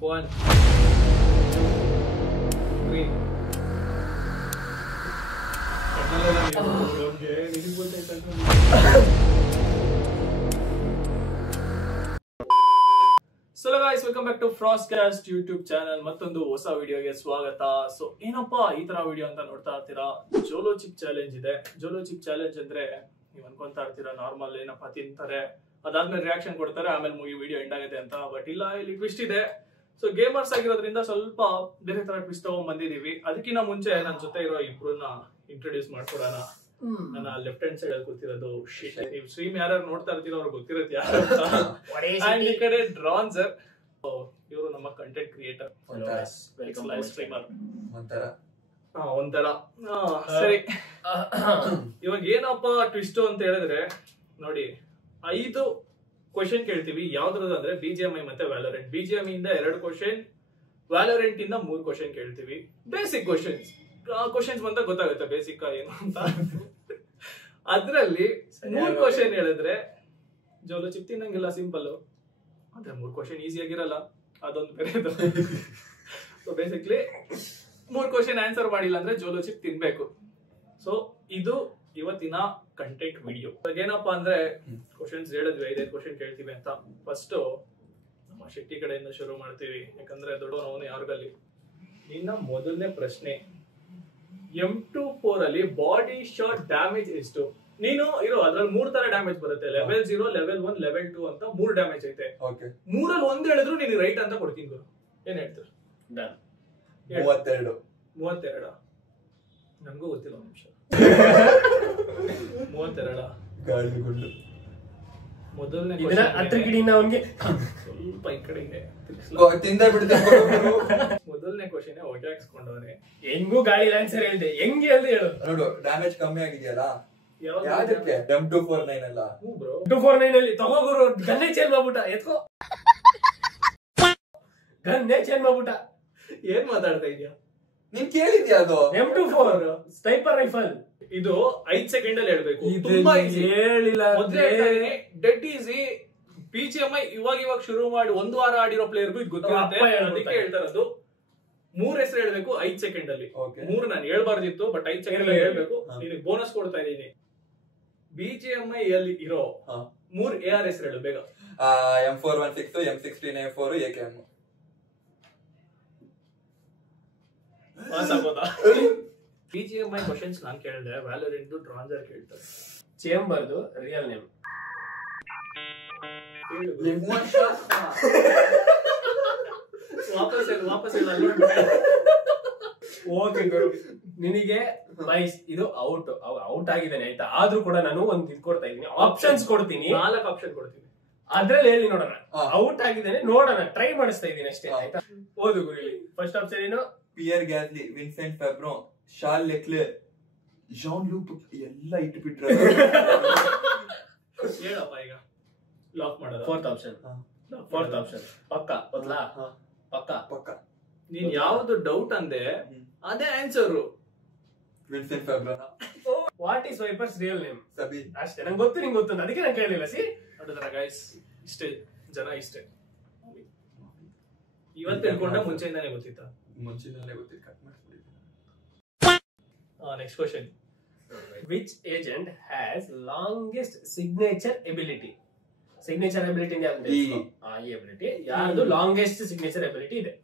1 3 So guys, welcome back to Frostcast YouTube channel. ಮತ್ತೊಂದು ಹೊಸ ವಿಡಿಯೋಗೆ ಸ್ವಾಗತ. ಸೊ ಏನಪ್ಪಾ ಈ ತರ ವಿಡಿಯೋ ಅಂತ ನೋಡ್ತಾ ಇರ್ತೀರಾ, ಜೋಲೋ ಚಿಪ್ ಚಾಲೆಂಜ್ ಇದೆ. ಜೋಲೋ ಚಿಪ್ ಚಾಲೆಂಜ್ ಅಂದ್ರೆ ನೀವು ಅನ್ಕೊಂತಾ ಇರ್ತೀರಾ ನಾರ್ಮಲ್ ಏನಪ್ಪಾ ತಿಂತಾರೆ, ಅದಾದ್ಮೇಲೆ ರಿಯಾಕ್ಷನ್ ಕೊಡ್ತಾರೆ, ಆಮೇಲೆ ವಿಡಿಯೋ ಎಂಡ್ ಆಗುತ್ತೆ ಅಂತ. ಬಟ್ ಇಲ್ಲ, ಇಲ್ಲಿ ಟ್ವಿಸ್ಟ್ ಇದೆ. ಸೊ ಗೇಮರ್ಸ್ ಆಗಿರೋದ್ರಿಂದ ಸ್ವಲ್ಪ ಬೇರೆ ತರ ಟ್ವಿಸ್ಟ್ ತಗೊಂಡ್ ಬಂದಿದೀವಿ. ಅದಕ್ಕಿಂತ ಮುಂಚೆ ನನ್ನ ಜೊತೆ ಇರೋ ಇಬ್ರನ್ನ ಇಂಟ್ರೊಡ್ಯೂಸ್ ಮಾಡ್ಕೊಡೋಣ. ನನ್ನ ಲೆಫ್ಟ್ ಹ್ಯಾಂಡ್ ಸೈಡ್ ಅಲ್ಲಿ ಕೂತಿರೋದು ನೀವು ಸ್ಟ್ರೀಮ್ ಯಾರು ನೋಡ್ತಾ ಇರ್ತೀರೋ ಅವ್ರಿಗೆ ಗೊತ್ತಿರುತ್ತೆ ಯಾರು. ಈ ಕಡೆ ಡ್ರಾನ್ ಸರ್, ಇವರು ನಮ್ಮ ಕಂಟೆಂಟ್ ಕ್ರಿಯೇಟರ್, ಲೈವ್ ಸ್ಟ್ರೀಮರ್ ಒಂಥರ. ಸರಿ, ಇವಾಗ ಏನಪ್ಪಾ ಟ್ವಿಸ್ಟ್ ಅಂತ ಹೇಳಿದ್ರೆ ನೋಡಿ, 5 ಕ್ವಶನ್ ಕೇಳ್ತೀವಿ. ಯಾವ್ದ್ರದ್ದು ಅಂದ್ರೆ BGMI ಮತ್ತೆ ವ್ಯಾಲೋರೆಂಟ್. BGMI ಇಂದ 2 ಕ್ವಶನ್, ವ್ಯಾಲೋರೆಂಟ್ ಇಂದ 3 ಕ್ವಶನ್ ಕೇಳ್ತೀವಿ. ಬೇಸಿಕ್ ಕ್ವಶನ್ಸ್ ಬಂದಾಗ ಗೊತ್ತಾಗುತ್ತೆ ಬೇಸಿಕ್ ಏನು ಅಂತ. ಅದ್ರಲ್ಲಿ 3 ಕ್ವಶನ್ ಹೇಳಿದ್ರೆ ಜೋಲೋ ಚಿಪ್ ತಿನ್ನಂಗಿಲ್ಲ, ಸಿಂಪಲ್. ಅದೇ 3 ಕ್ವಶನ್ ಈಸಿ ಆಗಿರಲ್ಲ, ಅದೊಂದು ಬೇರೆ. ಸೊ ಬೇಸಿಕ್ಲಿ 3 ಕ್ವಶನ್ ಆನ್ಸರ್ ಮಾಡಿಲ್ಲ ಅಂದ್ರೆ ಜೋಲೋ ಚಿಪ್ ತಿನ್ಬೇಕು. ಸೊ ಇದು ಇವತ್ತಿನ ಕಂಟೆಂಟ್ ವಿಡಿಯೋ. ಏನಪ್ಪಾ ಅಂದ್ರೆ ಕ್ವಶನ್ಸ್ ಹೇಳಿದ್ವಿ, 5 ಕ್ವಶನ್ ಕೇಳ್ತೀವಿ ಅಂತ. ಫಸ್ಟ್ ನಮ್ಮ ಶೆಟ್ಟಿ ಕಡೆಯಿಂದ ಶುರು ಮಾಡ್ತೀವಿ, ಯಾಕಂದ್ರೆ ದೊಡ್ಡವನು ಯಾರಿಗಲ್ಲಿ. ಇನ್ನ ಮೊದಲನೇ ಪ್ರಶ್ನೆ, M24 ಅಲ್ಲಿ ಬಾಡಿ ಶಾಟ್ ಡ್ಯಾಮೇಜ್ ಎಷ್ಟು? ನೀನು ಇರೋ ಅದ್ರಲ್ಲಿ 3 ತರ ಡ್ಯಾಮೇಜ್ ಬರುತ್ತೆ. ಲೆವೆಲ್ 0, ಲೆವೆಲ್ 1, ಲೆವೆಲ್ 2 ಅಂತ 3 ಡ್ಯಾಮೇಜ್ ಐತೆ. 3ರಲ್ಲಿ 1 ಹೇಳಿದ್ರು ನೀನು ರೈಟ್ ಅಂತ ಕೊಡ್ತೀನಿ ಗುರು. ಏನ್ ಹೇಳ್ತೀರ? 32 ನನ್ಗೂ ಗೊತ್ತಿಲ್ಲ, ಒಂದು ನಿಮಿಷ. 32 ಮೊದಲನೇ ಸ್ವಲ್ಪ ಈ ಕಡೆ ಇದೆ. ಮೊದಲನೇ ಕ್ವಶನ್ ಹೊಗೆ ಹಾಕ್ಸ್ಕೊಂಡವನೆ. ಹೆಂಗೂ ಗಾಳಿ ಆನ್ಸರ್ ಹೇಳಿದೆ, ಹೆಂಗೆ ಹೇಳ್ದೆ ಹೇಳು. ನೋಡು, ಡ್ಯಾಮೇಜ್ ಕಮ್ಮಿ ಆಗಿದೆಯಲ್ಲ. ಯಾವ್ದಕ್ಕೆ? M249 ಅಲ್ಲ. M249 ಅಲ್ಲಿ ತಗೋಗುರು ಗನ್ನೇ ಚೇಂಜ್ ಮಾಡ್ಬಿಟ್ಟ. ಎತ್ಕೋ, ಗನ್ನೇ ಚೇಂಜ್ ಮಾಡ್ಬಿಟ್ಟ. ಏನ್ ಮಾತಾಡ್ತಾ ಇದೀಯ? ನೀನ್ ಕೇಳಿದ್ಯಾ ಅದು? M24 sniper rifle. ಇದು 5 ಸೆಕೆಂಡ್ ಅಲ್ಲಿ ಹೇಳ್ಬೇಕು. ತುಂಬಾ ಈಸಿ. ಹೇಳಿಲ್ಲ ಡೆಡ್ ಈಸಿ. BGMI ಇವಾಗ ಶುರು ಮಾಡಿ 1 ವಾರ ಆಡಿರೋ ಪ್ಲೇಯರ್ಗೂ ಇದು ಗೊತ್ತಿರುತ್ತೆ, ಅದಕ್ಕೆ ಹೇಳ್ತಾ ಇರೋದು. 3 ಹೆಸರು ಹೇಳ್ಬೇಕು 5 ಸೆಕೆಂಡ್ ಅಲ್ಲಿ. 3 ನಾನು ಹೇಳ್ಬಾರ್ದಿತ್ತು, ಬಟ್ 5 ಸೆಕೆಂಡ್ ಅಲ್ಲಿ ಹೇಳ್ಬೇಕು. ನಿನಗೆ ಬೋನಸ್ ಕೊಡ್ತಾ ಇದೀನಿ. BGMI ಅಲ್ಲಿ ಇರೋ 3 AR ಹೆಸರು ಹೇಳು ಬೇಗ. M416, M16A4, AKM. ಪಾಸ್ ಆಗೋದಾ? BGMI ಕ್ವಶನ್ಸ್ ನಾನ್ ಕೇಳಿದೆ, ವ್ಯಾಲೋರೆಂಟ್ ಡ್ರಾನ್ಸರ್ ಕೇಳ್ತಾರೆ. ಚೇಂಬರ್ದು ರಿಯಲ್ ನೇಮ್ ವಾಪಸ್ ಓಕೆ ಗುರು, ನಿನಗೆ ಇದು ಔಟ್ ಆಗಿದ್ದೇನೆ ಆಯ್ತಾ. ಆದ್ರೂ ಕೂಡ ನಾನು ಒಂದು ಇದು ಕೊಡ್ತಾ ಇದೀನಿ, ಆಪ್ಷನ್ಸ್ ಕೊಡ್ತೀನಿ. 4 ಆಪ್ಷನ್ ಕೊಡ್ತೀನಿ, ಅದ್ರಲ್ಲಿ ಹೇಳಿ ನೋಡೋಣ. ಔಟ್ ಆಗಿದ್ದೇನೆ, ನೋಡೋಣ, ಟ್ರೈ ಮಾಡಿಸ್ತಾ ಇದೀನಿ ಅಷ್ಟೇ ಆಯ್ತಾ. ಓದು ಗುರು. ಇಲ್ಲಿ ಫಸ್ಟ್ ಆಪ್ಷನ್ ಏನು? Pierre Gasly, Vincent Fabron, Charles Leclerc, Jean Luc. ಎಲ್ಲ ಇಟ್ಬಿಟ್ರೆ ಹೇಳಪ್ಪ ಈಗ. ಲಾಕ್ ಮಾಡೋದು. ಫೋರ್ತ್ ಆಪ್ಷನ್ ಪಕ್ಕ ಬದಲಾ? ಪಕ್ಕ. ನೀನ್ ಯಾವ್ದು ಡೌಟ್ ಅಂದೆ ಅದೇ answer. Vincent Fabron. What is Viper's real name? Sabine. ಅಷ್ಟೇ, ನಂಗೆ ಗೊತ್ತು, ನಿಂಗೆ ಗೊತ್ತು, ಅದಕ್ಕೆ ನಾನು ಕೇಳಲಿಲ್ಲ. ಸಿ ನೋಡಿದ್ರ ಗೈಸ್, ಇಷ್ಟೇ ಜನ, ಇಷ್ಟೇ. ಇವತ್ತು ತಿಳ್ಕೊಂಡ ಮುಂಚೆಯಿಂದಾನೆ ಗೊತ್ತಿತ್ತ? ಮುಂಚೆಯಿಂದಾನೆ ಗೊತ್ತಿತ್ತು. ಕಟ್ ಮಾಡ್ತೀನಿ. Next question. Which agent has longest signature ability? Signature ability ಈ ಎಬಿಲಿಟಿ ಯಾರ್ದು ಲಾಂಗೆಸ್ಟ್ ಸಿಗ್ನೇಚರ್ ಎಬಿಲಿಟಿ ಇದೆ?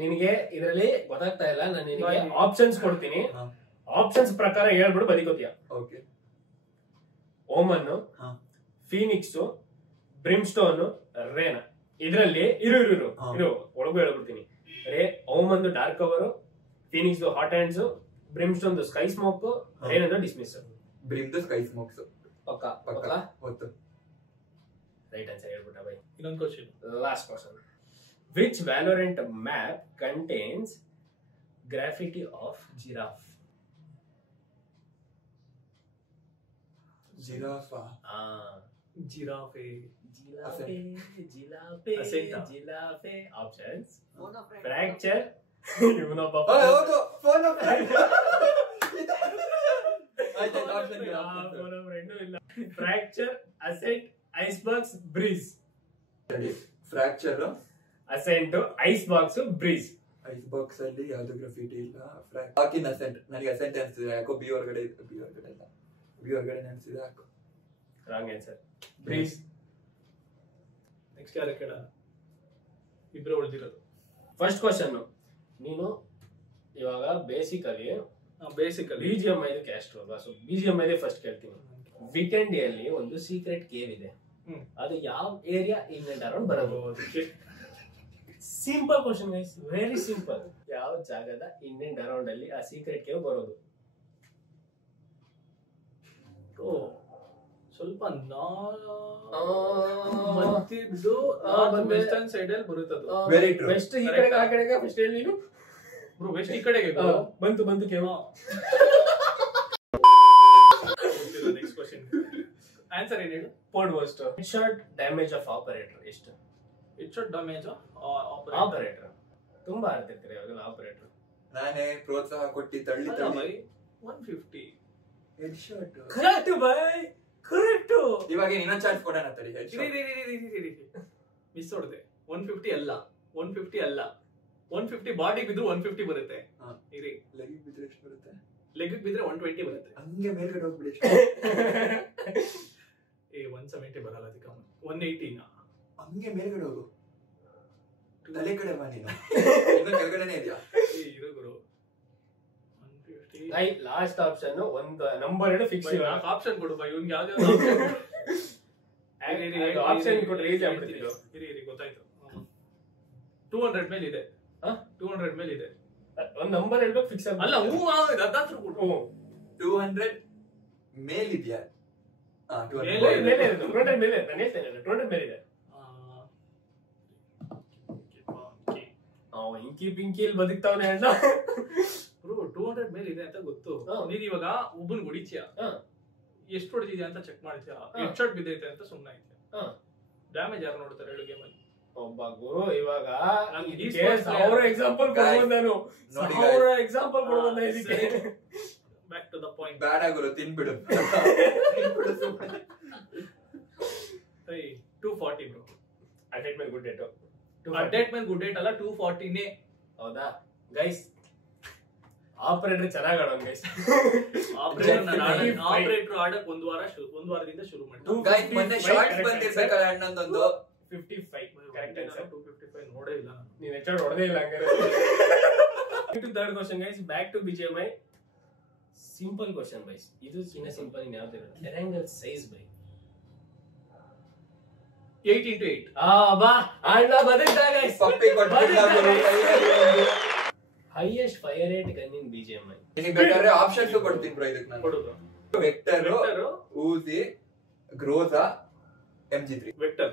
ನಿನಗೆ ಇದರಲ್ಲಿ ಗೊತ್ತಾಗ್ತಾ ಇಲ್ಲ, ನಾನು ನಿನಗೆ ಆಪ್ಷನ್ಸ್ ಕೊಡ್ತೀನಿ. ಆಪ್ಷನ್ಸ್ ಪ್ರಕಾರ ಹೇಳ್ಬಿಡು, ಬದಿಕೋತೀಯ. Omen, Phoenix, Brimstone, Reyna. ಇದರಲ್ಲಿ ಇರು ಒಳಗೂ ಹೇಳ್ಬಿಡ್ತೀನಿ. Omen dark cover, Phoenix hot hands, Brimstone sky smoke, Reyna dismiss. Brim sky smokes. ಪಕ್ಕ ರೈಟ್ ಆನ್ಸರ್ ಹೇಳ್ಬಿಟ್ಟ ಬೈ. ಇನ್ನೊಂದು question, last question. Which Valorant map contains graffiti of giraffe? ಜಿರಾಫಾ? ಜಿರಾಫೆ. Options: Fracture, Fracture, Ascent, Icebox, Breeze. Fracture, Ascent, Icebox, Breeze. Icebox ಅಲ್ಲಿ ಯಾವ್ದು graffiti ಇಲ್ಲ. ಹಾಕಿನ ಅಸೆಂಟ್. ನನಗೆ ಅಸೆಂಟ್ ಅನ್ಸಿದೆ ಯಾಕೋ ಬಿ ಹೊರಗಡೆ ಅನ್ಸಿದೆ ಹಾಕು. Wrong answer. ಬ್ರೀಸ್. ನೆಕ್ಸ್ಟ್ ಯಾರು ಕೇಳ? ಇಬ್ರು ಉಳಿದಿರೋದು. ಫಸ್ಟ್ ಕ್ವಶನ್, ನೀನು ಇವಾಗ ಬೇಸಿಕಲಿ BGMI ಕ್ಯಾಸ್ಟ್ ಅಲ್ವಾ, ಸೊ BGMI ಫಸ್ಟ್ ಕೇಳ್ತೀನಿ. ವೀಕೆಂಡ್ ಅಲ್ಲಿ ಒಂದು ಸೀಕ್ರೆಟ್ ಕೇವ್ ಇದೆ, ಅದು ಯಾವ ಏರಿಯಾ ಇನ್ ಅಂಡ್ ಅರೌಂಡ್ ಬರಬಹುದು? Simple question guys, very simple. ಯಾವ ಜಾಗದ ಇನ್ ಅಂಡ್ ಅರೌಂಡ್ ಅಲ್ಲಿ ಆ ಸೀಕ್ರೆಟ್ ಕೇವ್ ಬರೋದು? ಸ್ವಲ್ಪ ಮತ್ತಿದ್ದು ವೆಸ್ಟರ್ನ್ ಸೈಡ್ ಅಲ್ಲಿ ಬರುತ್ತದು. Very true. ವೆಸ್ಟ್ ಈ ಕಡೆಗೆ ಆ ಕಡೆಗೆ ಫಸ್ಟ್ ಹೇಳಿ ನೀನು. ಬ್ರೋ ವೆಸ್ಟ್ ಈ ಕಡೆಗೆ ಬಂತು ಕೇವ್. ನೆಕ್ಸ್ಟ್ ಕ್ವೆಶ್ಚನ್ ಆನ್ಸರ್ ಏನು ಹೇಳು? Port worst. Headshot damage of operator ಎಷ್ಟು? ಹೆಡ್ಶಾಟ್ ಡ್ಯಾಮೇಜ್ ಆಪರೇಟರ್ ತುಂಬಾ ಆಡ್ತಿರ್ತಾರೆ ಅವಾಗ ಆಪರೇಟರ್. ನಾನೇ ಪ್ರೋತ್ಸಾಹ ಕೊಟ್ಟಿ ತಳ್ಳಿ 150 head shot. Correct by, correct. ಇವಾಗ ಇನ್ನೊಂದು ಚಾರ್ಜ್ ಕೊಡೋಣ ತಡಿ. ಹೆಡ್ ಶಾಟ್ ಮಿಸ್ ಹೊಡೆದೆ. 150 ಅಲ್ಲ, 150 ಬಾಡಿ ಬಿದ್ರು 150 ಬರುತ್ತೆ. ಇರಿ, ಲೆಗ್ ಬಿದ್ರೆ ಎಷ್ಟು ಬರುತ್ತೆ? ಲೆಗ್ ಬಿದ್ರೆ 120 ಬರುತ್ತೆ. ಹಂಗೆ ಮೇಲ್ಗಡೆ ಹೋಗ್ಬಿಡಿ. 170 ಬರಲ್ಲ, ಅದಕ್ಕೆ 180 ಹಂಗೆ ಮೇಲ್ಗಡೆ ಹೋಗು. ತಲೆ ಕಡೆ ಬಾ ನೀನು. ಇನ್ನು ಕೆಳಗಡೆನೇ ಇದೆಯಾ? ಇರು ಗುರು. 150. ಲಾಸ್ಟ್ ಆಪ್ಷನ್ ಒಂದು ನಂಬರ್ ಎರಡು ಫಿಕ್ಸ್. ಆಪ್ಷನ್ ಕೊಡು ಬಾ, ಇವ್ನಿಗೆ ಯಾವ್ದು ಆಪ್ಷನ್ ಕೊಟ್ರೆ ಈಸಿ ಆಗ್ಬಿಡ್ತಿದ್ರು. ಇರಿ ಗೊತ್ತಾಯ್ತು. 200 ಮೇಲೆ ಇದೆ. 200 ಮೇಲೆ ಇದೆ. ಒಂದು ನಂಬರ್ ಹೇಳ್ಬೇಕು ಫಿಕ್ಸ್ ಅಲ್ಲ. 200 ಮೇಲಿದ್ಯಾ? 200 ಮೇಲೆ ಇದೆ. 200 ಮೇಲೆ ಇದೆ. ನಾನು ಹೇಳ್ತೇನೆ 200 ಮೇಲೆ ಇದೆ. ಇಂಕಿ ಪಿಂಕಿಲ್ ಬದುಕ್ತಾವನೆ ಅಣ್ಣ. 200 ಮೇಲೆ ಇದೆ ಅಂತ ಗೊತ್ತು. ನೀನ್ ಇವಾಗ ಒಬ್ಬನ್ ಹೊಡಿತೀಯ, ಎಷ್ಟು ಹೊಡಿತಿದ್ಯಾ ಅಂತ ಚೆಕ್ ಮಾಡ್ತೀಯ. ಹೆಡ್ ಶಾಟ್ ಬಿದ್ದೈತೆ ಅಂತ ಸುಮ್ಮನೆ ಐತೆ. ಡ್ಯಾಮೇಜ್ ಯಾರು ನೋಡ್ತಾರೆ ಹೇಳು ಗೇಮಲ್ಲಿ? ಒಬ್ಬ ಗುರು. ಇವಾಗ 1000 ಎಕ್ಸಾಂಪಲ್ ಕೊಡ್ಬೋದು ನಾನು. 1000 ಎಕ್ಸಾಂಪಲ್ ಕೊಡ್ಬೋದು ಇದಕ್ಕೆ. Back to the point. ಬೇಡ ಗುರು, ತಿನ್ಬಿಡು. 240 ಬ್ರೋ. ಅಟೆಟ್ ಮೇಲೆ ಗುಡ್ ಡೇಟ್. ಅಪ್ಡೇಟ್ ಮೇಲೆ ಗುಡ್ ಡೇಟ್ ಅಲ್ಲ, 240ನೇ. ಹೌದಾ ಗೈಸ್? ಆಪರೇಟರ್ ಚೆನ್ನಾಗಿ ಆಡೋಣ ಗೈಸ್. ಆಪರೇಟರ್ ಆಡಕ್ ಒಂದು ವಾರದಿಂದ ಶುರು ಮಾಡಿ. ಗೈಸ್ ಮೊನ್ನೆ ಶಾರ್ಟ್ಸ್ ಬಂದಿರ್ಬೇಕಲ್ಲ ಅಣ್ಣಂದೊಂದು. 55 ಕರೆಕ್ಟ್ ಆನ್ಸರ್. 255 ನೋಡೇ ಇಲ್ಲ ನಾನು. ನೀನು ಹೆಚ್ಚಾಗಿ ಹೊಡೆದೇ ಇಲ್ಲ ಹಂಗಾರೆ. Third question guys, back to BGMI. Simple question guys, ಇದು ಇನ್ನ ಸಿಂಪಲ್. ಇನ್ ಯಾವ್ದು ಇರುತ್ತೆ? Rectangle size by 8x8. ಬಾ ಅಣ್ಣ ಬದಕ್ತಾ ಗೈಸ್. ಪಪ್ಪಿ ಕೊಟ್ಟಿಲ್ಲ ಗುರು. Highest fire rate gun in BGMI. ನಿಮಗೆ ಬೇಕಾದ್ರೆ ಆಪ್ಷನ್ಸ್ ಕೊಡ್ತೀನಿ ಬ್ರೋ ಇದಕ್ಕೆ ನಾನು. ಕೊಡು bro. Vector, Uzi, Groza, MG3. Vector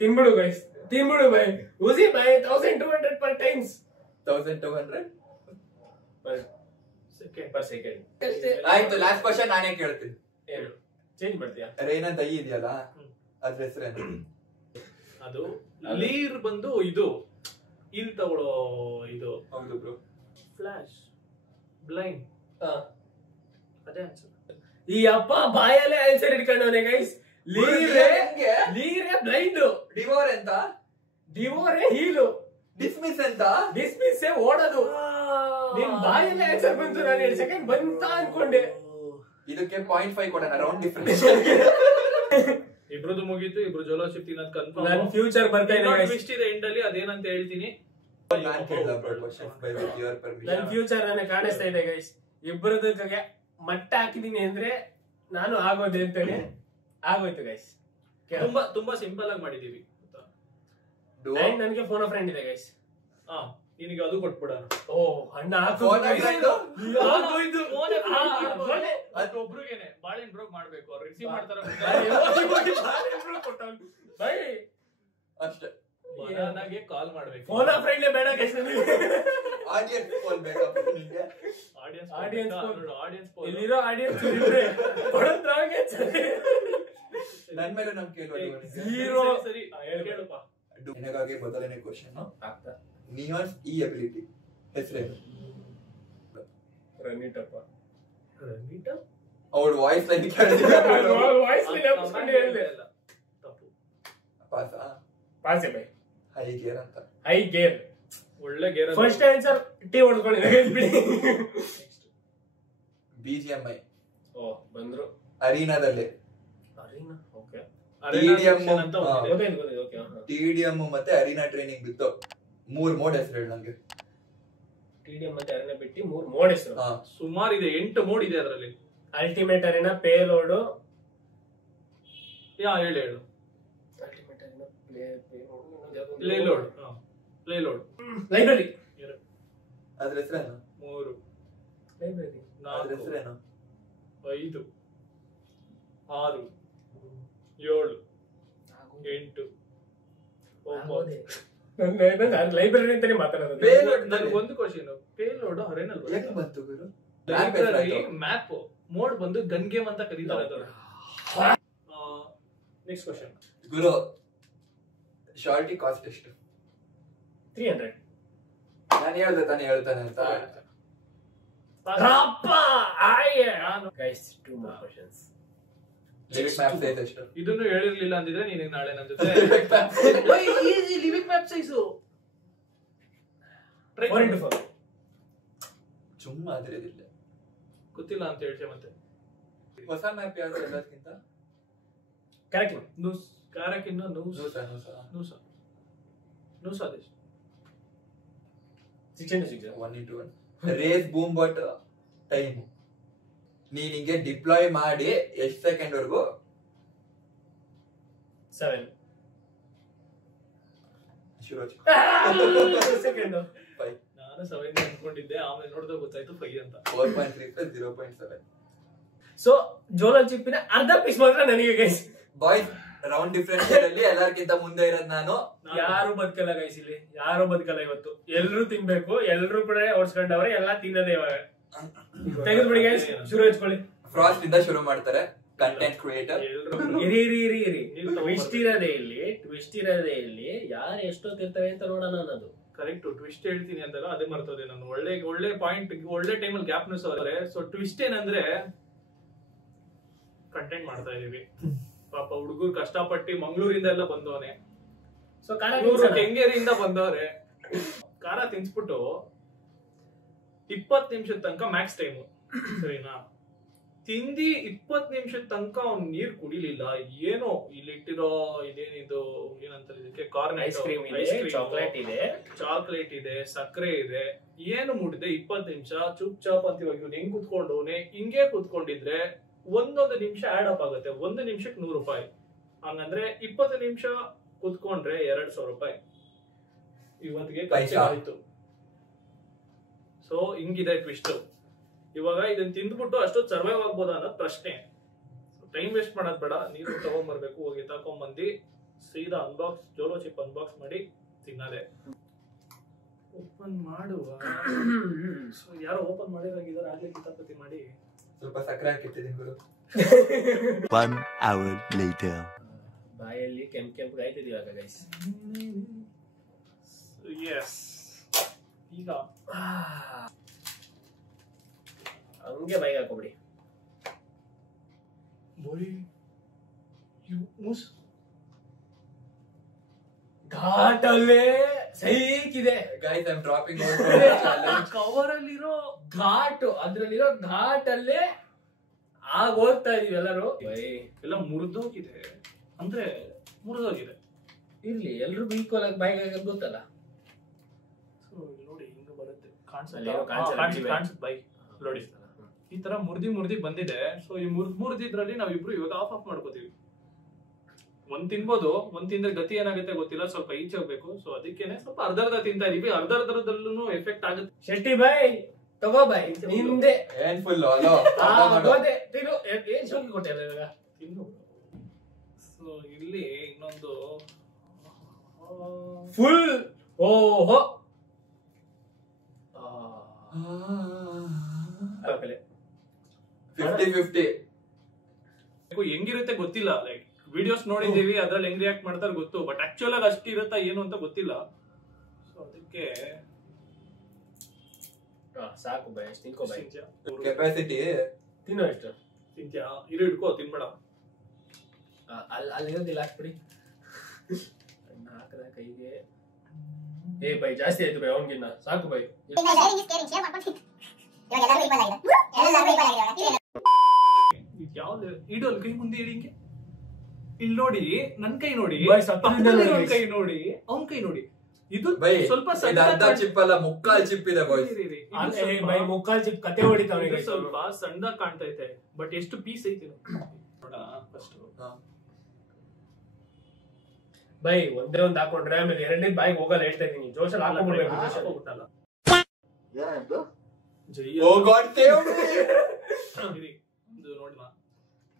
ತಿನ್ಬಿಡು ಗೈಸ್, ತಿನ್ಬಿಡು ಬೈ. ಊಜಿ ಬೈ 1200 per times. 1200 per second. ಆಯ್ತು, ಲಾಸ್ಟ್ ಕ್ವಶನ್ ನಾನೇ ಕೇಳ್ತೀನಿ. ಏನು ಚೇಂಜ್ ಮಾಡ್ತೀಯಾ? ರೇನಾ ದೈ ಇದೆಯಲ್ಲ, ಅದ್ರ ಹೆಸರೇನು? ಅದು ಲೀರ್ ಬಂದು ಇದು ಇಲ್ಲಿ ತಗೊಳ್ಳೋ ಇದು. ಹೌದು ಬ್ರೋ. ಫ್ಲಾಶ್, ಬ್ಲೈಂಡ್, ಅದೇ ಆನ್ಸರ್. ಈ ಅಪ್ಪ ಬಾಯಲ್ಲೇ ಆನ್ಸರ್ ಇಟ್ಕೊಂಡವನೆ ಗೈಸ್. ಲೀರೇ ಬ್ಲೈಂಡ್, ಡಿವೋರ್ ಅಂತ, ಡಿವೋರೇ ಹೀಲು, ಡಿಸ್ಮಿಸ್ ಅಂತ, ಡಿಸ್ಮಿಸ್ ಓಡೋದು. ನಿನ್ ಬಾಯಲ್ಲೇ ಆನ್ಸರ್ ಬಂತು. ನಾನು 2 ಸೆಕೆಂಡ್ ಬಂತ ಅನ್ಕೊಂಡೆ. ಇದಕ್ಕೆ 0.5 ಕೊಡೋಣ, ರೌಂಡ್ ಡಿಫರೆನ್ಸ್. ಇಬ್ರದು ಮುಗೀತು. ಇಬ್ರು ಜೋಲೋಶಿಪ್ ತಿನ್ನೋದು ಕನ್ಫರ್ಮ್. ನನ್ನ ಫ್ಯೂಚರ್ ಬರ್ತಾ ಇದೆ ಗೈಸ್. ಟ್ವಿಸ್ಟ್ ಇದೆ ಎಂಡ್ ಅಲ್ಲಿ, ಅದೇನಂತ ಹೇಳ್ತೀನಿ. ನಾನು ಕೇಳ್ದ bro question by with your permission. ನನ್ನ ಫ್ಯೂಚರ್ ನನಗೆ ಕಾಣಿಸ್ತಾ ಇದೆ ಗೈಸ್. ಇಬ್ಬರದಕ್ಕೆ ಮಟ್ಟ ಹಾಕಿದೀನಿ ಅಂದ್ರೆ ನಾನು ಆಗೋದೆ ಅಂತಾನೆ ಆಗೋಯ್ತು ಗೈಸ್. ತುಂಬಾ ಸಿಂಪಲ್ ಆಗಿ ಮಾಡಿದೀವಿ. ನನಗೆ ಫೋನ್ ಆಫ್ ಫ್ರೆಂಡ್ ಇದೆ ಗೈಸ್. ನಿನಗೆ ಅದು ಕೊಟ್ಬಿಡೋಣ. ಓ ಅಣ್ಣ ಒಬ್ರಿಗೇನೆ ಬಾಳೆನ್ ಬ್ರೋಕ್ ಮಾಡ್ಬೇಕು. ಅವ್ರು ರಿಸೀವ್ ಮಾಡ್ತಾರ ಅಷ್ಟೇ. ನನಗೆ ಕಾಲ್ ಮಾಡ್ಬೇಕು. ಫೋನ್ ಆಫ್ ಫ್ರೆಂಡ್ ಬೇಡ ಗೈಸ್. ಆಡಿಯನ್ಸ್ ಫೋನ್ ಬೇಕಪ್ಪ ನಿಮಗೆ. ಆಡಿಯನ್ಸ್ ಇಲ್ಲಿರೋ ಆಡಿಯನ್ಸ್ ಕೊಡೋದ್ರಾಗೆ ನನ್ನ ಮೇಲೆ ನಂಬಿಕೆ ಇಲ್ವಾ? ಝೀರೋ. ಸರಿ ಕೇಳಪ್ಪ. ನಿನಗಾಗಿ ಮೊದಲನೇ ಕ್ವಶನ್. ನಿಯಾನ್ಸ್ ಈ ಎಬಿಲಿಟಿ ಹೆಸರೇನು? ರನ್ನಿಟಪ್ಪ. ರನ್ನಿಟ ಅವಳ ವಾಯ್ಸ್ ಲೈನ್ ಕೇಳಿದ್ರೆ ವಾಯ್ಸ್ ಲೈನ್ ನಾನು ಹೇಳಿದೆ ಇಲ್ಲ ತಪ್ಪು. ಪಾಸೆ ಬೈ ಹೈ ಗೇರ್ ಅಂತ. ಹೈ ಗೇರ್ ಒಳ್ಳೆ ಗೇರ್. ಫಸ್ಟ್ ಆನ್ಸರ್ ಟೀ ಹೊಡ್ಕೊಂಡಿದೆ. BGMI. ಓ ಬಂದ್ರು ಅರೀನಾದಲ್ಲಿ. ಅರೀನಾ ಓಕೆ. TDM ಅಂತ ಗೊತ್ತಾಯ್ತು ಓಕೆ. TDM ಮತ್ತೆ ಅರೀನಾ ಟ್ರೈನಿಂಗ್ ಬಿತ್ತು. 3 ಮೋಡ್ ಹೆಸರು ಹೇಳಿ ನಂಗೆ. TDM ಮತ್ತೆ ಅರೀನಾ ಬಿಟ್ಟು 3 ಮೋಡ್ ಹೆಸರು. ಸುಮಾರು ಇದೆ, 8 ಮೋಡ್ ಇದೆ ಅದರಲ್ಲಿ. Ultimate ಅರೀನಾ, payload. ಹೇಳು ಅಲ್ಟಿಮೇಟ್ ಅರೀನಾ, ಪ್ಲೇಲೋಡ್, ಲೈಬ್ರರಿ. ಅದ್ರ ಹೆಸರೇನು? 3 ಲೈಬ್ರರಿ. ಅದ್ರ ಹೆಸರೇನು? 5 6 7 8 ಲೈಬ್ರರಿ ಅಂತಾನೆ ಮಾತಾಡೋದು. ನನಗೆ ಒಂದು ಕ್ವಶನ್, ಪೇಲೋಡ್ ಹರೇನಲ್ ಯಾಕೆ ಬಂತು ಗುರು? ಲೈಬ್ರರಿ ಮ್ಯಾಪ್ ಮೋಡ್ ಬಂದು ಗನ್ ಗೇಮ್ ಅಂತ ಕರೀತಾರೆ ಅದನ್ನ. ನೆಕ್ಸ್ಟ್ ಕ್ವಶನ್ ಗುರು, ಶಾರ್ಟಿ ಕಾಸ್ಟ್ ಎಷ್ಟು? 300. ನಾನು ಹೇಳ್ದೆ ತಾನೇ ಹೇಳ್ತಾನೆ ಅಂತ. Guys, 2 more questions. Livik map size ಎಷ್ಟು? ಇದನ್ನು ಹೇಳಿರ್ಲಿಲ್ಲ ಅಂದಿದ್ರೆ ನೀನು ನಾಳೆ ನನ್ನ ಜೊತೆ ಈಸಿ ಲಿವಿಕ್ ಮ್ಯಾಪ್ ಸೈಜು 4x4. ಸುಮ್ಮ ಅದ್ರದಿಲ್ಲ, ಗೊತ್ತಿಲ್ಲ ಅಂತ ಹೇಳ್ತೆ. ಮತ್ತೆ ಹೊಸ ಮ್ಯಾಪ್ ಯಾವ್ದು ಎಲ್ಲದಕ್ಕಿಂತ? ಕರೆಕ್ಟ್. ಕಾರಕ್ಕಿನ್ನ ನೂಸ ದೇಶ 6x6. 1x1 race boom but time ನೀನ್ ಹಿಂಗೆ ಡಿಪ್ಲಾಯ್ ಮಾಡಿ ಎಷ್ಟು ಸೆಕೆಂಡ್ ವರ್ಗು? 7 ಸೆಕೆಂಡ್. ನಾನು 7 ಅನ್ಕೊಂಡಿದ್ದೆ, ಆಮೇಲೆ ನೋಡಿದಾಗ ಗೊತ್ತಾಯ್ತು 5 ಅಂತ. 4.3 + 0.7. ಸೊ ಜೋಲೋ ಚಿಪ್ಪಿನ ಅರ್ಧ ಪೀಸ್ ಮಾತ್ರ ನನಗೆ ಗೈಸ್. ಬಾಯ್ಸ್ ರೌಂಡ್ ಡಿಫರೆನ್ಷಿಯಲ್ ಅಲ್ಲಿ ಎಲ್ಲರಿಗಿಂತ ಮುಂದೆ ಇರೋದು ನಾನು. ಯಾರು ಬದುಕಲ್ಲ ಗೈಸ್, ಇಲ್ಲಿ ಯಾರು ಬದುಕಲ್ಲ. ಇವತ್ತು ಎಲ್ರು ತಿನ್ಬೇಕು, ಎಲ್ರು ಕೂಡ ಓಡಿಸ್ಕೊಂಡವ್ರೆ, ಎಲ್ಲಾ ತಿನ್ನೋದೇ. ಇವಾಗ ತೆಗೆದ್ಬಿಡಿ ಗೈಸ್, ಶುರು ಹಚ್ಕೊಳ್ಳಿ. ಫ್ರಾಸ್ಟ್ ಇಂದ ಶುರು ಮಾಡ್ತಾರೆ ಕಂಟೆಂಟ್ ಕ್ರಿಯೇಟರ್. ಇರಿ ಟ್ವಿಸ್ಟ್ ಇರೋದೇ ಇಲ್ಲಿ ಯಾರು ಎಷ್ಟೊತ್ತಿರ್ತಾರೆ ಅಂತ ನೋಡೋಣ ಅನ್ನೋದು. ಕರೆಕ್ಟ್. ಟ್ವಿಸ್ಟ್ ಹೇಳ್ತೀನಿ ಅಂತಲ್ಲ, ಅದೇ ಮರ್ತೋದೆ ನಾನು. ಒಳ್ಳೆ ಪಾಯಿಂಟ್, ಒಳ್ಳೆ ಟೈಮಲ್ಲಿ ಗ್ಯಾಪ್ ನ್ಯೂಸ್ ಅವರೇ. ಸೊ ಟ್ವಿಸ್ಟ್ ಏನಂದ್ರೆ, ಕಂಟೆಂಟ್ ಮಾಡ್ತಾ ಇದೀವಿ ಪಾಪ ಹುಡುಗರು ಕಷ್ಟಪಟ್ಟು ಮಂಗಳೂರಿಂದ ಎಲ್ಲ ಬಂದವನೆ. ಸೊ ಕೆಂಗೇರಿಯಿಂದ ಬಂದವ್ರೆ. ಖಾರ ತಿನ್ಸ್ಬಿಟ್ಟು 20 ನಿಮಿಷದ ತನಕ ಮ್ಯಾಕ್ಸ್ ಟೈಮು, ಸರಿನಾ? ತಿಂದಿ 20 ನಿಮಿಷದ ತನಕ ಅವ್ನು ನೀರ್ ಕುಡಿಲಿಲ್ಲ. ಏನೋ ಇಲ್ಲಿ ಇಟ್ಟಿರೋ ಇದೇನಿದು ಏನಂತಾರೆ ಇದಕ್ಕೆ, ಕಾರ್ನ್ ಐಸ್ ಕ್ರೀಮ್ ಇದೆ, ಚಾಕ್ಲೇಟ್ ಇದೆ, ಸಕ್ಕರೆ ಇದೆ, ಏನು ಮುಟ್ಟಿದೆ 20 ನಿಮಿಷ ಚುಪ್ ಚಾಪ್ ಅಂತ. ಇವಾಗ ಇವ್ನು ಹೆಂಗ್ ಕುತ್ಕೊಂಡವನೆ, ಹಿಂಗೆ ಕುತ್ಕೊಂಡಿದ್ರೆ 1 ನಿಮಿಷ ಆಡ್ ಅಪ್ ಆಗುತ್ತೆ. 1 ನಿಮಿಷಕ್ಕೆ 100 ರೂಪಾಯಿ. ಹಂಗಂದ್ರೆ 20 ನಿಮಿಷ ಕುತ್ಕೊಂಡ್ರೆ 2,000 ರೂಪಾಯಿ ಇವತ್ತಿಗೆ ಖರ್ಚಾಯ್ತು. ಸೊ ಹಿಂಗಿದೆ ಟ್ವಿಸ್ಟ್. ಇವಾಗ ಇದನ್ನ ತಿಂದ್ಬಿಟ್ಟು ಅಷ್ಟೊತ್ತು ಸರ್ವೈವ್ ಆಗ್ಬೋದ ಅನ್ನೋದು ಪ್ರಶ್ನೆ. ಟೈಮ್ ವೇಸ್ಟ್ ಮಾಡೋದ್ ಬೇಡ, ನೀರು ತಗೊಂಡ್ಬರ್ಬೇಕು, ಹೋಗಿ ತಗೊಂಡ್ಬಂದು ಸೀದಾ ಜೋಲೋ ಚಿಪ್ ಅನ್ಬಾಕ್ಸ್ ಮಾಡಿ ತಿನ್ನೋದೆ. ಓಪನ್ ಮಾಡುವ. ಸೊ ಯಾರೋ ಓಪನ್ ಮಾಡಿರಂಗಿದ್ದಾರೆ, ಆಗ್ಲೇ ಕಿತಾಪತಿ ಮಾಡಿ ಸ್ವಲ್ಪ ಸಕ್ಕರೆ ಹಾಕಿಟ್ಟಿದ್ದೀನಿ ಗುರು. 1 hour later. ಬಾಯಲ್ಲಿ ಕೆಂಪು ಆಯ್ತಿದೆ ಇವಾಗ ಗೈಸ್. ಎಸ್. ಈಗ ಹಂಗೆ ಬೈಕ್ ಹಾಕೋಬಿಡಿ. ಘಾಟಲ್ಲೇ ಸೈಕಿದೆ guys, I am dropping cover ಅಲ್ಲಿರೋ ಅದ್ರಲ್ಲಿರೋ ಘಾಟಲ್ಲೇ ಹೋಗ್ತಾ ಇದೀವಿ ಎಲ್ಲರೂ. ಎಲ್ಲ ಮುರಿದೋಗಿದೆ, ಅಂದ್ರೆ ಮುರಿದೋಗಿದೆ. ಇರ್ಲಿ, ಎಲ್ರಿಗೂ ಈಕ್ವಲ್ ಆಗಿ ಬೈಕ್ ಹಾಕೋದು ಗೊತ್ತಲ್ಲ. ನೋಡಿ ಹಿಂಗ ಬರುತ್ತೆ, ಕಾಣಿಸುತ್ತೆ ಬೈಕ್ ನೋಡಿ. ಈ ತರ ಮುರ್ದಿ ಬಂದಿದೆ. ಸೊ ಈ ಮುರ್ದಿದ್ರಲ್ಲಿ ನಾವಿಬ್ರು ಇವಾಗ ಆಫ್ ಮಾಡ್ಕೋತೀವಿ. ಒಂದ್ ತಿನ್ಬೋದು, ಒಂದ್ ತಿಂದ್ರೆ ಗತಿ ಏನಾಗುತ್ತೆ ಗೊತ್ತಿಲ್ಲ, ಸ್ವಲ್ಪ ಈಚೆ ಹೋಗ್ಬೇಕು. ಸೊ ಅದಕ್ಕೇನೆ ಸ್ವಲ್ಪ ಅರ್ಧ ತಿಂತಾ ಇದೀವಿ. ಅರ್ಧದಲ್ಲೂ ಎಫೆಕ್ಟ್ ಆಗುತ್ತೆ. ಶೆಟ್ಟಿ ಬಾಯ್ ತಗೋ ಬಾಯ್, ನಿಂದೆ ಏನ್ ಫುಲ್ ಅಲೋ ಏನ್ ಶೋಕಿ ಕೊಟ್ಟೆ ಇವಾಗ ತಿನ್ನು. ಸೊ ಇಲ್ಲಿ ಇನ್ನೊಂದು ಫುಲ್. ಓಹೋ, ಆಮೇಲೆ 50-50 ಹೆಂಗಿರುತ್ತೆ ಗೊತ್ತಿಲ್ಲ. ಲೈಕ್ ವಿಡಿಯೋಸ್ ನೋಡಿದೀವಿ, ಅದ್ರಲ್ಲಿ ಹೆಂಗ್ ರಿಯಾಕ್ಟ್ ಮಾಡ್ತಾರೆ ಗೊತ್ತು, ಬಟ್ ಆಕ್ಚುಲ್ ಆಗಿ ಅಷ್ಟು ಇರುತ್ತಾ ಏನು ಅಂತ ಗೊತ್ತಿಲ್ಲ. ಸೊ ಅದಕ್ಕೆ ಸಾಕು ಬಾಯ್, ತಿನ್ಕೋ ಬಾಯ್. ಕೆಪಾಸಿಟಿ ತಿನ್ನೋ ಎಷ್ಟು ತಿಂತ್ಯಾ? ಇರು, ಇಟ್ಕೋ, ತಿನ್ಬೇಡ. ಅಲ್ಲಿರೋದಿಲ್ಲ ಹಾಕ್ಬಿಡಿ. ಹಾಕದ ಕೈಗೆ ಬೈ ಜಾಸ್ತಿ ಆಯ್ತು ಬೈ ಅವನಿಗಿನ್ನ ಸಾಕು ಬೈ. ಯಾವ್ದು ಇಡು ಅಲ್ಲಿ ಕೈ ಮುಂದೆ ಇಡಿ ಹಿಂಗೆ. ಇಲ್ಲಿ ನೋಡಿ ನನ್ ಕೈ ನೋಡಿ, ಕೈ ನೋಡಿ, ಅವನ್ ಕೈ ನೋಡಿ. ಇದು ಸ್ವಲ್ಪ ಅರ್ಧ ಚಿಪ್ ಅಲ್ಲ, ಮುಕ್ಕಾಲ್ ಚಿಪ್ ಇದೆ ಮುಕ್ಕಾಲ್ ಚಿಪ್ ಕತೆ ಹೊಡಿತಾವೆ. ಸ್ವಲ್ಪ ಸಣ್ಣದಾಗ ಕಾಣ್ತೈತೆ, ಬಟ್ ಎಷ್ಟು ಪೀಸ್ ಐತಿ ನೋಡ ಫಸ್ಟ್. ಬೈ ಒಂದೇ ಒಂದ್ ಹಾಕೊಂಡ್ರೆ ಆಮೇಲೆ ಎರಡನೇ ಬಾಯಿಗೆ ಹೋಗಲ್ಲ, ಹೇಳ್ತಾ ಇದೀನಿ. ಜೋಶಲ್ಲಿ ಹಾಕೊಂಡ್ಬಿಡ್ಬೇಕು.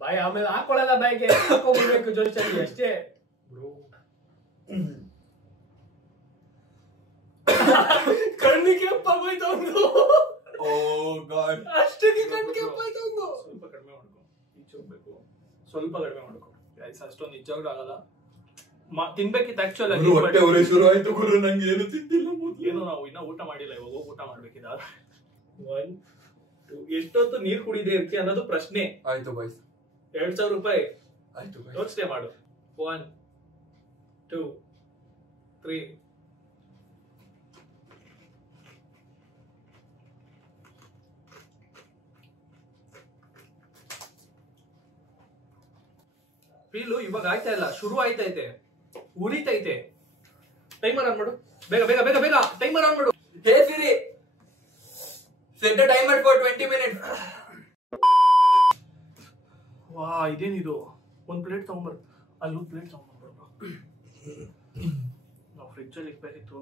ಬಾಯಿ ಆಮೇಲೆ ಹಾಕೊಳ್ಳಲ್ಲ, ಬಾಯಿಗೆ ಹಾಕೊಂಡ್ಬಿಡ್ಬೇಕು ಜೋಶಲ್ಲಿ ಅಷ್ಟೇ. ಕಣ್ಣಿಗೆ ಕೆಂಪಾಗೋಯ್ತು ಒಂದು. ಅಷ್ಟಕ್ಕೆ ಕಣ್ಣು ಕೆಂಪಾಯ್ತು ಒಂದು. ಸ್ವಲ್ಪ ಕಡಿಮೆ ಮಾಡ್ಕೊ, ಈಚೆ ಹೋಗ್ಬೇಕು, ಸ್ವಲ್ಪ ಕಡಿಮೆ ಮಾಡ್ಕೊ. ಅಷ್ಟೊಂದು ನಿಜವಾಗ್ಲೂ ಆಗಲ್ಲ. ತಿನ್ಬೇಕಿತ್ತು ಆಕ್ಚುಲ್ ಆಗಿ. ಶುರು ಆಯ್ತು ಗುರು, ನಂಗೆ ಏನು ತಿಂದಿಲ್ಲ. ಏನು ನಾವು ಇನ್ನ ಊಟ ಮಾಡಿಲ್ಲ, ಇವಾಗ ಹೋಗಿ ಊಟ ಮಾಡ್ಬೇಕಿದ. 1 2 ಎಷ್ಟೊತ್ತು ನೀರ್ ಕುಡಿದೇ ಇರ್ತಿ ಅನ್ನೋದು ಪ್ರಶ್ನೆ. ಆಯ್ತು ಬಾಯ್ಸ್, 2000 ರೂಪಾಯಿ ಆಯ್ತು ಯೋಚನೆ ಮಾಡು. 1 2 3 ಫೀಲು ಇವಾಗ ಆಯ್ತಾ ಇಲ್ಲ, ಶುರು ಆಯ್ತೈತೆ, ಉರಿತೈತೆ. ಟೈಮರ್ ಆನ್ ಮಾಡು, ಬೇಗ ಬೇಗ ಬೇಗ ಬೇಗ ಟೈಮರ್ ಆನ್ ಮಾಡು. ಕೇಸರಿ set the timer for 20 minutes. ವಾ ಇದೇನಿದು, ಒಂದ್ ಪ್ಲೇಟ್ ತಗೊಂಬರ್. ಅಲ್ಲಿ ಒಂದು ಪ್ಲೇಟ್ ತಗೊಂಡ್ಬರ್ಬೇಕು. ನಾವು ಫ್ರಿಜ್ ಅಲ್ಲಿ ಇಕ್ಬೇಕಿತ್ತು.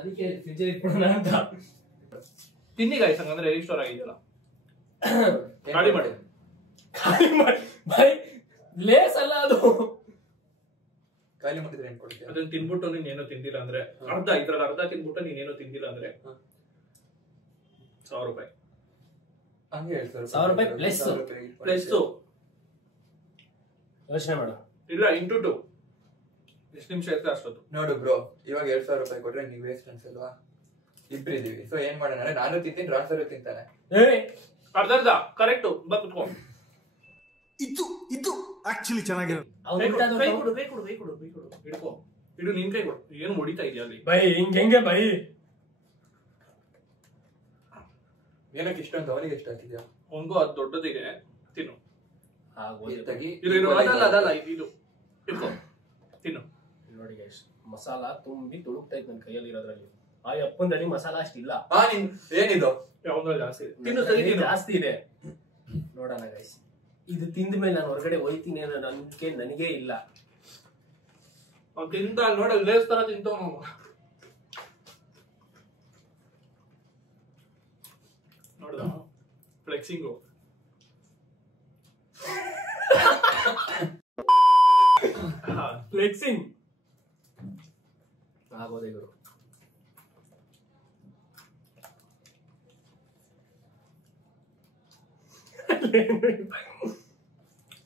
ಅದಕ್ಕೆ ಫ್ರಿಜ್ ಇಟ್ಬಿಡೋಣ ಅಂತ. ತಿನ್ನಿ ಗಾಯ್ಸ್, ಹಂಗಂದ್ರೆ ರಿಸ್ಟೋರ್ ಆಗಿದೆಯಲ್ಲ. ಖಾಲಿ ಮಾಡಿ ಬೈ, ಲೇಸ್ ಅಲ್ಲ ಅದು. ಖಾಲಿ ಮಾಡಿದ್ರೆ ಏನ್ ಕೊಡ್ತೀಯ? ಅದನ್ನ ತಿನ್ಬಿಟ್ಟು ನೀನ್ ಏನೋ ತಿಂದಿಲ್ಲ ಅಂದ್ರೆ, ಇದ್ರಲ್ಲಿ ಅರ್ಧ ತಿನ್ಬಿಟ್ಟು ನೀನ್ ಏನೋ ತಿಂದಿಲ್ಲ ಅಂದ್ರೆ 1000 ರೂಪಾಯಿ. ಹಂಗೆ 1000 ರೂಪಾಯಿ ಪ್ಲಸ್ ಯೋಚನೆ ಮಾಡು. ಇಲ್ಲ ಇಂಟು 2 ಎಷ್ಟು ನಿಮಿಷ ಇರ್ತದೆ ಅಷ್ಟೊತ್ತು. ನೋಡು ಬ್ರೋ, ಇವಾಗ 2000 ರೂಪಾಯಿ ಕೊಟ್ರೆ ನೀವು ವೇಸ್ಟ್ ಅನ್ಸಲ್ವಾ? ಇಬ್ರು ಇದೀವಿ, ಸೊ ಏನ್ ಮಾಡೋಣ ಅಂದ್ರೆ ನಾನು ತಿಂತೀನಿ, ರಾಸರು ತಿಂತಾನೆ. ಅರ್ಧ ಕರೆಕ್ಟ್ ಬಾ ಕುತ್ಕೊ. ಇದು ಆಕ್ಚುಲಿ ಚೆನ್ನಾಗಿರೋದು. ಕೈ ಕೊಡು ಹಿಡ್ಕೊ, ಇಡು ನಿನ್ ಕೈ ಕೊಡು. ಏನು ಹೊಡಿತಾ ಇದೆಯಾ ಅಲ್ಲಿ? ಬೈ ಹಿಂಗೆ ಬೈ. ಏನಕ್ಕೆ ಇಷ್ಟೊಂದು ಅವನಿಗೆ ಎಷ್ಟು ಹಾಕಿದ್ಯಾ? ಅವನಿಗೂ ಅದು ದೊಡ್ಡದಿದೆ, ತಿನ್ನು. ಅದಲ್ಲ ಇದು ಹಿಡ್ಕೊ, ತಿನ್ನು. ನೋಡಿ ಗೈಸ್, ಮಸಾಲಾ ತುಂಬಿ ತುಳುಕ್ತಾ ಇತ್ತು ನನ್ನ ಕೈಯಲ್ಲಿ ಇರೋದ್ರಲ್ಲಿ. ಆ ಅಪ್ಪಂದಡಿ ಮಸಾಲಾ ಅಷ್ಟಿಲ್ಲ. ಏನಿದು ಜಾಸ್ತಿ ಇದೆ, ತಿನ್ನು ಸರಿ, ಜಾಸ್ತಿ ಇದೆ. ನೋಡೋಣ ಗೈಸ್, ಇದು ತಿಂದ ಮೇಲೆ ನಾನು ಹೊರಗಡೆ ಹೋಯ್ತೀನಿ ಅನ್ನೋ ನಂಬಿಕೆ ನನಗೇ ಇಲ್ಲ. ತಿಂತ ನೋಡ ಲೇಸ್ ತರ ತಿಂತವ್. ನೋಡ್ದ ಫ್ಲೆಕ್ಸಿಂಗು. ಫ್ಲೆಕ್ಸಿಂಗ್ ಆಗೋದೇ ಗುರು.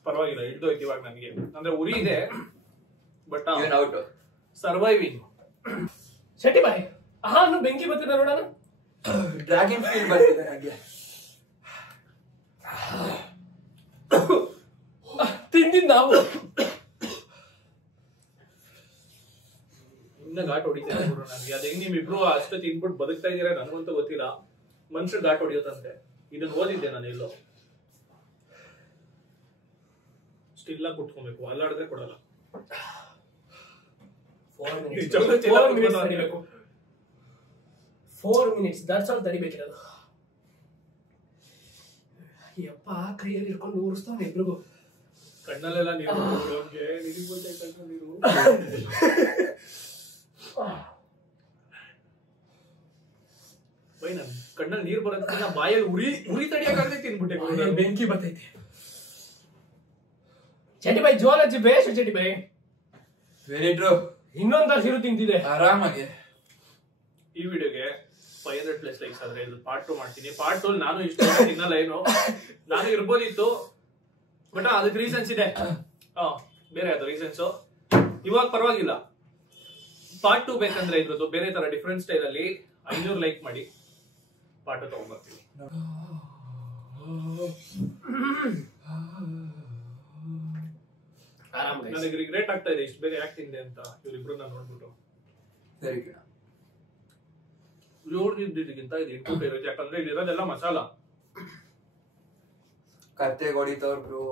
ಪರವಾಗಿಲ್ಲ, ಹಿಡ್ದೋಯ್ತು ಇವಾಗ ನನಗೆ. ಅಂದ್ರೆ ಉರಿ ಇದೆ, ಬಟ್ ಔಟ್ ಸರ್ವೈವಿಂಗ್. ಶೆಟ್ಟಿ ಬಾಯ್, ಬೆಂಕಿ ಬರ್ತಿದೆ ನೋಡೋಣ. ಡ್ರ್ಯಾಗನ್ ಫೀಲ್ ಬರ್ತಿದೆ ನನಗೆ. ತಿಂದಿದ್ ನಾವು ಇನ್ನ ಘಾಟ್ ಹೊಡಿತಾರೆ ನನಗೆ. ಅದೇ ನಿಮ್ಮಿಬ್ರು ಅಷ್ಟು ತಿನ್ಬಿಟ್ಟು ಬದುಕ್ತಾ ಇದೀರ ನನಗಂತೂ ಗೊತ್ತಿಲ್ಲ. ಮನುಷ್ಯರು ಘಾಟ್ ಹೊಡಿಯೋದಂತೆ ಇದನ್ನ ಓದಿದ್ದೆ ನಾನು ಎಲ್ಲೋ. ಸ್ಟಿಲ್ ಆಗಿ ಕುತ್ಕೊಬೇಕು, ಅಲ್ಲಾಡಿದ್ರೆ ಕೊಡಲ್ಲ. 4 minutes ದಟ್ಸ್ ಆಲ್ ತಡಿಬೇಕಿರೋದು. ಯಪ್ಪ ಕೈಯಲ್ಲಿ ಹಿಡ್ಕೊಂಡು ಉರಿಸ್ತಾವ ಇಬ್ರಿಗೂ. ಕಣ್ಣಲ್ಲೆಲ್ಲ ನೀರು ನೀರು. ಬೈ ನನ್ ಕಣ್ಣಲ್ಲಿ ನೀರು ಬರೋದಕ್ಕಿಂತ ಬಾಯಲ್ಲಿ ಉರಿ ತಡಿಯಕ್ಕಾಗದೆ ತಿನ್ಬಿಟ್ಟೆ. ಬೆಂಕಿ ಬರ್ತೈತಿ. ಚಟಿ ಬಾಯ್ ಜೋರ ಬೇಷ್ ಚಟಿ ಬಾಯ್. Very true. ಇನ್ನೊಂದು ಹಸಿರು ತಿಂತಿದೆ ಆರಾಮಾಗಿ. ಈ ವಿಡಿಯೋಗೆ 500+ ಲೈಕ್ಸ್ ಆದ್ರೆ ಇದು ಪಾರ್ಟ್ 2 ಮಾಡ್ತೀನಿ. ಪಾರ್ಟ್ 2 ನಾನು ಇಷ್ಟ ತಿನ್ನಲ್ಲ, ಏನು ನಾನು ಇರ್ಬೋದಿತ್ತು, ಬಟ್ ಅದಕ್ಕೆ ರೀಸನ್ಸ್ ಇದೆ. ಬೇರೆ ಅದು ರೀಸನ್ಸ್. ಇವಾಗ ಪರವಾಗಿಲ್ಲ. ಪಾರ್ಟ್ 2 ಬೇಕಂದ್ರೆ ಇದ್ರದ್ದು ಬೇರೆ ತರ ಡಿಫ್ರೆಂಟ್ ಸ್ಟೈಲ್ ಅಲ್ಲಿ 500 ಲೈಕ್ ಮಾಡಿ ಪಾರ್ಟ್ 2 ತಗೊಂಡ್ಬರ್ತೀವಿ. ಆರಾಮ್ guys. ನನಗೆ ರಿಗ್ರೆಟ್ ಆಗ್ತಾ ಇದೆ ಇಷ್ಟು ಬೇಗ ಯಾಕೆ ತಿಂದೆ ಅಂತ ಇವರಿಬ್ರನ್ನ ನೋಡ್ಬಿಟ್ಟು. ಸರಿ ಕಣ. ಇವ್ರದಿದ್ದಕ್ಕಿಂತ ಇದು ಇಂಪ್ರೂವ್ ಇರುತ್ತೆ, ಯಾಕಂದ್ರೆ ಇಲ್ಲಿರೋದೆಲ್ಲ ಮಸಾಲ. ಕತ್ತೆ ಹೊಡಿತವ್ರ ಬ್ರೋ.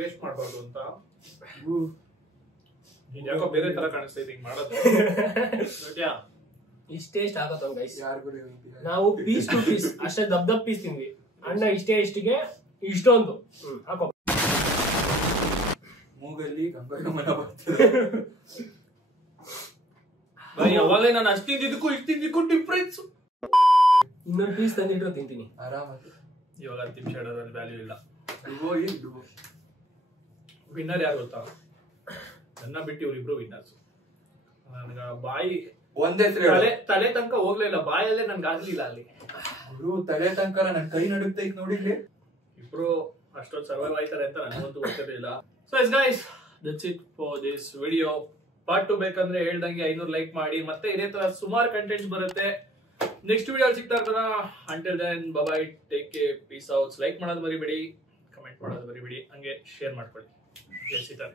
ವೇಸ್ಟ್ ಮಾಡಬಾರ್ದು ಅಂತ ಯಾಕೋ ಬೇರೆ ತರ ಕಾಣಿಸ್ತಾ ಇದೆ ಹಿಂಗ್ ಮಾಡೋದು. ಇಷ್ಟೇಸ್ಟ್ ಆಗತ್ತವ್ ಗೈಸ್. ಯಾರಿಗೂ ನಾವು ಪೀಸ್ ಟು ಪೀಸ್ ಅಷ್ಟೇ ದಪ್ಪ ಪೀಸ್ ತಿಂದ್ವಿ. ಅಣ್ಣ ಇಷ್ಟೇ ಇಷ್ಟೊಂದು ಹಾಕೋ. ಮೂಗಲ್ಲಿ ಗಮನ ಬರ್ತಿದೆ. ಯಾವಾಗಲೇ ನಾನು ಅಷ್ಟು ತಿಂದಿದ್ದಕ್ಕೂ ಇಷ್ಟು ತಿಂದಿದ್ದಕ್ಕೂ ಡಿಫ್ರೆನ್ಸ್. ಇನ್ನೊಂದು ಪೀಸ್ ತಂದಿಟ್ಟು ತಿಂತೀನಿ ಆರಾಮಾಗಿ. ಇವಾಗ ತಿಮ್ ಶೇಡರಲ್ಲಿ ವ್ಯಾಲ್ಯೂ ಇಲ್ಲ. ಇದು ವಿನ್ನರ್ ಯಾರು ಗೊತ್ತಾ? ನನ್ನ ಬಿಟ್ಟು ಇವ್ರಿಬ್ರು ವಿನ್ನರ್ಸ್. ನನಗ ಬಾಯಿ ಒಂದೇ ತಲೆ ತನಕ ಹೋಗ್ಲೇ ಇಲ್ಲ, ಬಾಯಲ್ಲೇ ನನ್ಗೆ ಆಗ್ಲಿಲ್ಲ ಅಲ್ಲಿ. ಗುರು ತಲೆ ತನಕ ನನ್ ಕೈ ನಡುಗ್ತೈತ್ ನೋಡಿಲ್ಲಿ. ಇಬ್ರು ಅಷ್ಟೊಂದು ಸರ್ವೈವ್ ಆಯ್ತಾರೆ ಅಂತ ನನಗಂತೂ ಗೊತ್ತಿರಲಿಲ್ಲ. So guys, that's it for this video. Part 2 ಬೇಕಂದ್ರೆ ಹೇಳ್ದಂಗೆ 500 ಲೈಕ್ ಮಾಡಿ. ಮತ್ತೆ ಇದೇ ತರ ಸುಮಾರು ಕಂಟೆಂಟ್ಸ್ ಬರುತ್ತೆ. ನೆಕ್ಸ್ಟ್ ವಿಡಿಯೋ ಸಿಗ್ತಾ ಇರ್ತಾನ. Until then bye, take care, peace out. Like ಮಾಡೋದು ಮರಿಬೇಡಿ, ಕಮೆಂಟ್ ಮಾಡೋದು ಮರಿಬೇಡಿ, ಹಂಗೆ ಶೇರ್ ಮಾಡ್ಕೊಳ್ಳಿ. ಜೈ ಸೀತಾರಾಮ್.